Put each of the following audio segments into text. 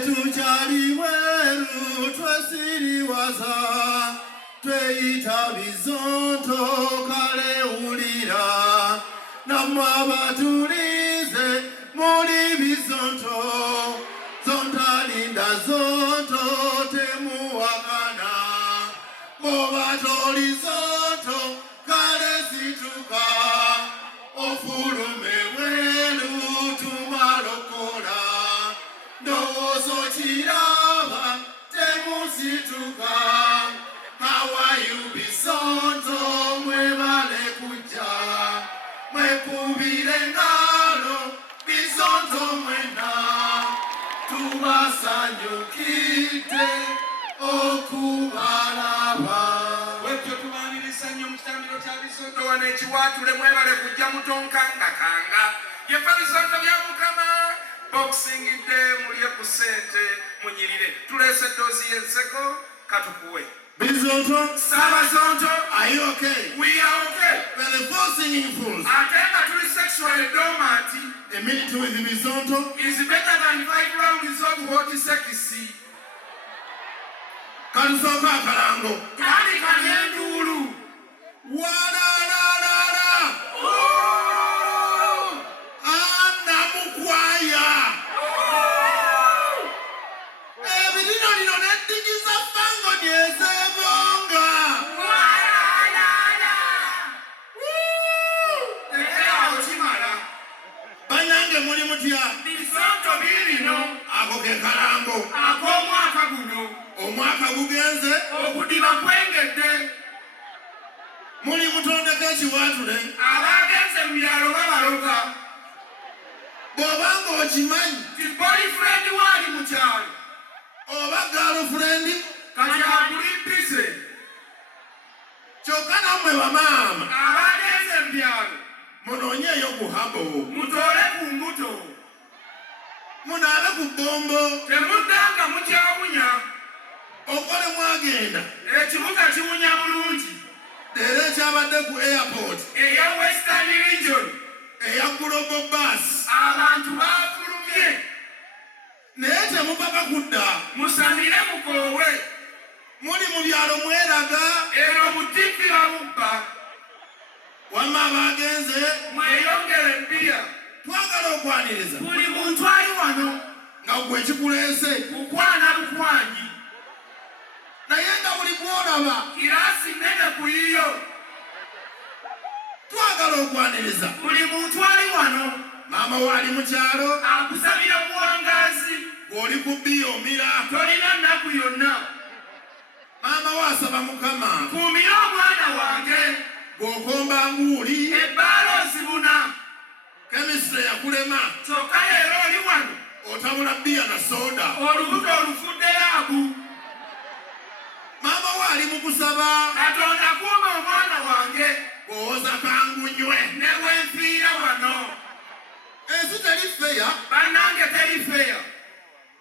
tuchali weru twesiriwaza tweita Bizonto kale ulira namwabatulize muri Bizonto zontalinda zonto temuwakana mobatoli zonto kale situka ofulume welu tumalokola ndowozo chiraba temusituka. How are you Bizonto mwebale kuja mwekubile ngalo Bizonto mwena tubasanyukite okubalaba wetyo tumanirisa nnyo mu kitambiro kya Bizonto wano ekiwaatule mwebale kujja mutonkangakanga yefa Bizonto bya Mukama boxing day mulye ku sente munyirire tulese dozi y'enseko katukuwe. Bizonto, Sabazonto, are you okay? We are okay. We are the first singing fools. Atenda tuli sexually dormant. A minute with Bizonto is better than 5 rounds of what is sexy. Kansoka karango. Kani kanyendulu. Wada la la la. Anna mukwaya. Bino lino nettikiza fango nyeze. Bizonto Bino agoke karango Omwaka guno Omwaka gugenze okudiba kwengedde muli mutondeka ekiwaatule abagenze mu byalo babaloga bw'obanga okimanyi ti boyfriend waali mu kyalo oba girlfriend kati akulimpize kyokka nammwe bamaama abagenze mu byalo munoonyeeyo guhabo mutole ku mbuto munabe ku bombo temuddanga mukyawunya okole mwagenda ekibuga kiwunya bulungi leero ekyabadde ku airport eya Western Region eya Global Bus abantu baafulumye naye temupaka kudda musamire mukoowe muli mu byalo mweraga ero mutivi babubba wamma bagenze mweyongere bbira twagala okwaniriza buli muntu ali wano nga gwe ekikuleese kukwana bukwanyi naye nga buli gwolaba kirasi nnene ku yiyo twagala okwaniriza buli muntu ali wano maama waali mu kyalo akusabira muwangazi gw'oli ku biyomira tolina nnaku yonna maama waasaba Mukama kuumira omwana wange bw'okomba nguuli ebbaala ozibuna chemistry yakulema kyokka leero oli wano otabula bbiya na soda olubuto olufuddeyo agu maama waali mu kusaba Katonda kuuma omwana wange bw'owoza kangunywe ne bwenfiira wano ensi teri feya bannange teri feya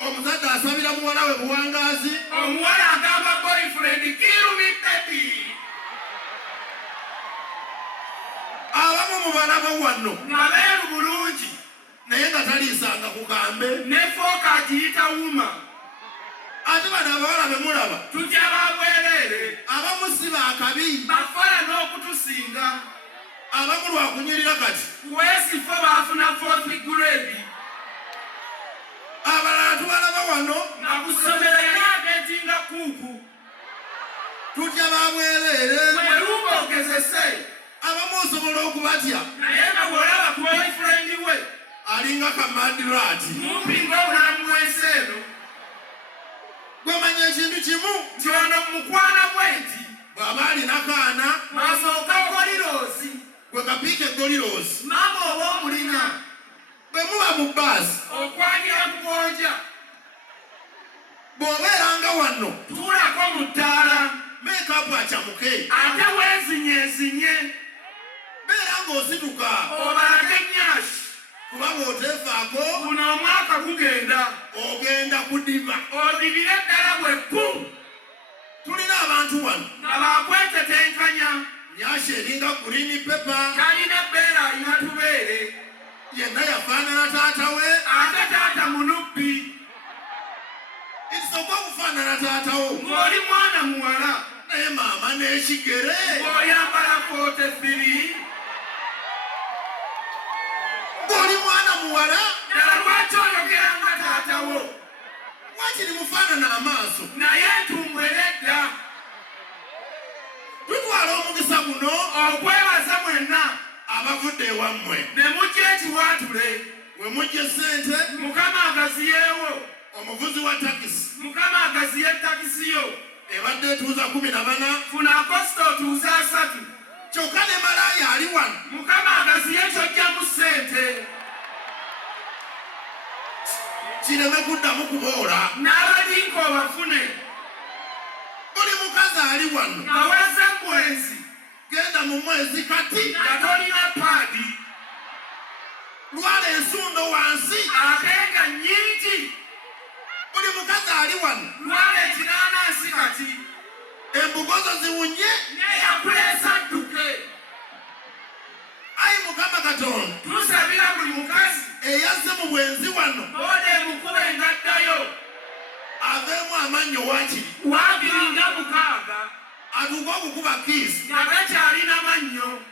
omuzadde asabira muwala we buwangazi omuwala agamba boyfriend kirumitepi abamu mu balaba wano nga beeru bulungi naye nga taliisanga ku kambe ne fooka agiyita wuma ate bano abawala be mulaba tutya babwereere abamu si baakabi bafala n'okutusinga abamu lwakunyirira kati kuweesifo baafuna 4th grade abalala tubalaba wano nga kusomera yali agetinga kuuku tutya babwereere bweruba ogezese abamu osobola okubatya naye nga bw'olaba ku boyfriend we alinga kamadirati mumpi ng'obulamu bw'ensi eno gwemanya ekintu kimu nti ono mukwana bwe nti bw'aba alina kaana mwasooka goliroozi gwe kapiika egoliroozi maama oba omulina bwe muba mu bbaasi okwanira kugonja bw'obeeranga wano tuulako mu ttaala meekapu akyamuke ate weezinyeezinye beera ng'osituka obalage nnyashi kuba bw'oteefaako guno omwaka gugenda ogenda kudiba odibire ddala bwekku tulina abantu wano nga bakwetetenkanya nyashi eringa green paper kalina bbeera alina tubeere yenna yafaanana taata we ate taata munubbi Soba kufaanana taatawo. Ng'oli mwana muwala. Naye maama n'ekigere. Ng'oyambala koote bbiri. Ng'oli mwana muwala. Ddala lwaki oyogera nga taatawo? Wakiri mufaanana amaaso. Naye entumbwe nedda. Tutwala omukisa guno okwebaza mwenna abavudde ewammwe. Ne mujja ekiwaatule. We mujja ssente. Mukama agaziyeewo. Omuvuzi wa takisi. Mukama agaziye takisi yo. Ebadde etuuza 14. Funa akosita otuuza 3. Kyokka ne malaaya ali wano. Mukama agaziye ky'ojjamu ssente. Kireme kuddamu kuboola. N'abadinka obafune. Buli mukazi ali wano. Aweza mwezi. Genda mu mwezi kati. Nga tolina paadi. Lwala ensundo wansi. Ate nga nnyingi. Buli mukazi ali wano. Lwala ekinaanansi kati. Embugozo ziwunye. Neyakuleesa adduke. Ayi Mukama Katonda. Tusabira buli mukazi. Eyazze mu bwenzi wano. Bode emukube engaddayo. Aveemu amannyo waakiri. Waabiringa 6. Atuuka okukuba kiisi. Nga gakyalina mannyo.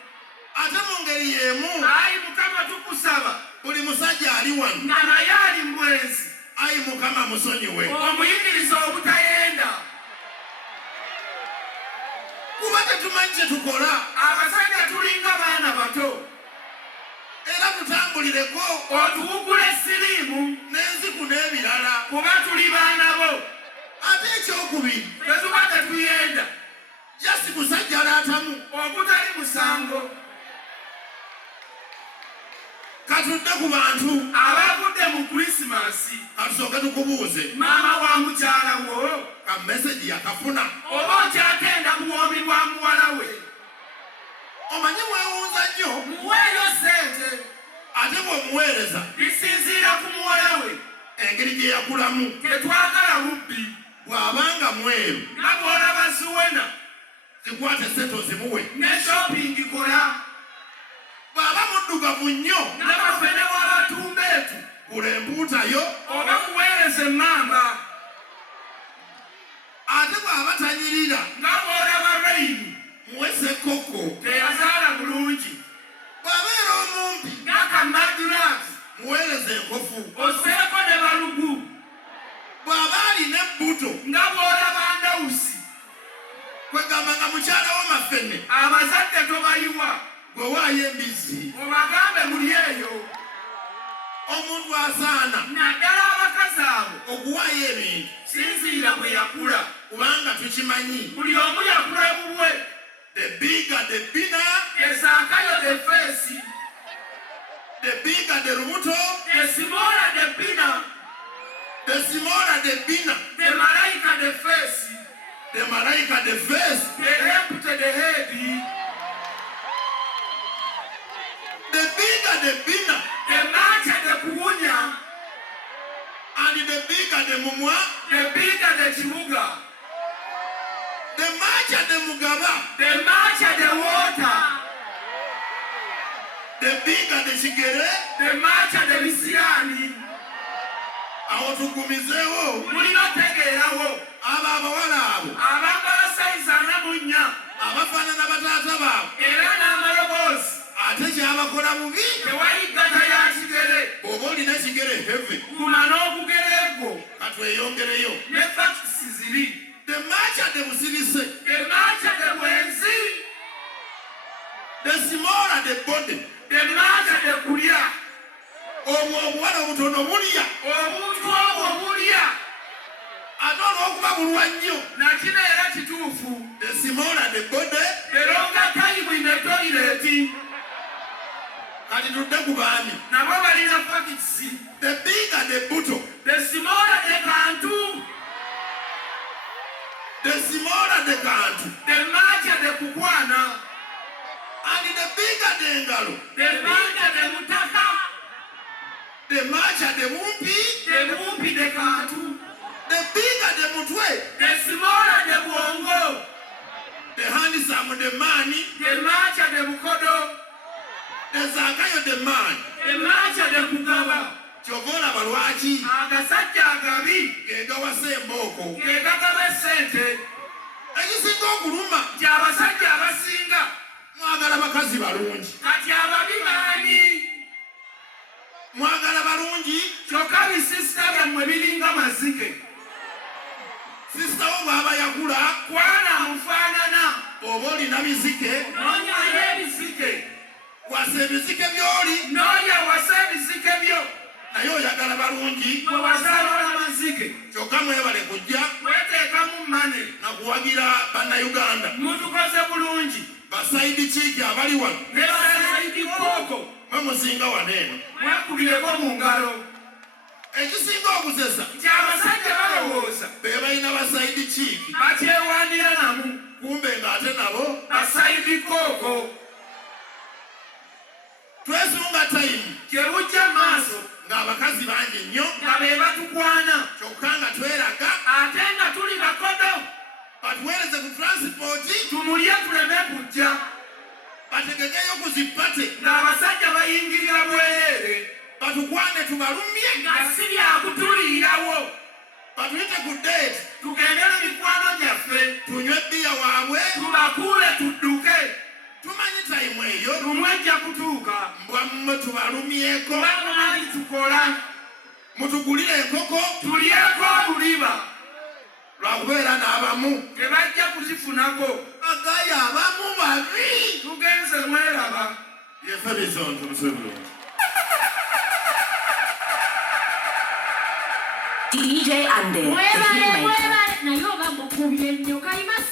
Ate mu ngeri y'emu. Ayi Mukama tukusaba. Buli musajja ali wano. Nga naye ali mwezi. Ayi Mukama musonyiwe. Omuyigiriza obutayenda. Kuba tetumanyi kye tukola. Abasajja tulinga baana bato. Era tutambulireko. Otuwugula essiriimu. N'enziku n'ebirala. Kuba tuli baana bo. Ate ekyokubiri. Tetuba tetuyenda. Jasi musajja alaatamu. Ogutali musango. Katudde ku bantu. Abavudde mu Krisimasi. Katusooke tukubuuze. Maama wa mukyala wo. Ka meseji yakafuna. Oba okyatenda muwoomi bwa muwala we. Omanyi mwewuunza nnyo. Muweeyo ssente. Ate bw'omuweereza. Bisinziira ku muwala we. Engeri gye yakulamu. Tetwagala bubbi. Bw'abanga mweru. Nga bw'olaba ziwena. Zikwate sente zimuwe. Ne shopping kola. Bw'aba muddugavu nnyo. Nga bafene w'abatumbeetu. Gula empuutayo. Oba muweereze emmamba. Ate bw'aba tanyirira. Nga bw'olaba Raini. Muwese koko. Teyazaala bulungi. Bw'abeera omumpi. N'akamadulasi. Muweereze enkofu. Oseeko ne balugu. Bw'aba alina ebbuto. Nga bw'olaba Ndawusi. Kwegamba nga mukyala w'amafene. Abazadde tobayiwa. Gwe waayo embizzi. Obagambe muli eyo. Omuntu asaana. Naddala abakazi abo. Okuwaayo ebintu. Sinziira bwe yakula. Kubanga tukimanyi. Buli omu yakula bubwe. The bigger the Bino. Ezaakayo the face. The bigger the Rubuto. The smaller the Bino. The smaller the Bino. The malaika the face. The malaika the face. The empty the head. The bigger the Bino. The macha the kuunya. And the bigger the mumwa. The bigger the chimuga. The macha the mugaba. The macha the water. The bigger the shigere. The macha the bisirani. Awo tugumizeewo. Mulina otegeerawo. Abo abawala abo. Abambala sayizi 44. Abafaanana bataata baabwe. Era n'amaloboozi. Ate kyabakola bubi. Tewali ggata ya kigere. Bw'oba olina ekigere heavy. Guma n'obugere bwo. Katweyongereyo. Ne fakisi ziri. The macha the busirise. The macha the bwenzi. The smaller the body. The macha the kulya. Omwo obuwala obutono bulya. Omuntu obwo bulya. Ate olw'okuba bulwa nnyo. Nakino era kituufu. The smaller the body. Eronga tayimu in the toilet. Kati tudde ku baami. Nabo balina fakisi. The bigger the buto. The smaller the kantu. The smaller the kantu. The macha the kukwana. And the bigger the engalo. The bigger the mutaka. The macha the mumpi. The mumpi the kantu. The bigger the mutwe. The smaller the bwongo. The handsome the mani. The macha the bukodo. The zakayo the man. The macha the kugaba. Chovola balwaki. Agasajja agabi. Gega wase mboko. enkoko gegagaba essente ekisinga okuluma nti abasajja abasinga mwagala bakazi balungi kati ababi baani mwagala balungi kyokka bisisita byammwe biringa mazike sisita wo bw'aba yakula kwana mufaanana oba olina bizike noonyayo ebizike wasa ebizike by'oli nooya wasa ebizike byo naye oyagala balungi bwe wasalola mazike kyokka mwebale kujja weteekamu mane nakuwagira bannayuganda mutukoze bulungi basayidi kiiki abali wano ne basayidi kooko mwe muzinga wano eno mwekubireko mu ngalo ekisinga okuzesa nti abasajja balowooza be balina basayidi kiiki bakyewaanira namu kumbe ng'ate nabo basayidi kooko twesunga tayimu gye bujja maaso ng'abakazi bangi nnyo nga be batukwana kyokka nga tweraga ate nga tuli bakodo batuweereze ku transipooti tumulye tuleme kujja bategekeyo ku zipate ng'abasajja bayingirira bwereere batukwane tubalumye nga si byakutuliirawo batuyite ku deeti tugendere mikwano gyaffe tunywe bbiya waabwe tubakuule tudduke tumanyi tayimu eyo lumwe ejja kutuuka mbwammwe tubalumyeko kubanga nali tukola mutugulire enkoko tulyeko oluliba lwakubeera n'abamu tebajja kuzifunako agaye abamu babi tugenze mweraba yefe bizonto musebe bulungi DJ Ande, the Muevale, Kingmaker. muevale. Nayo vamos, cubierto, caimás.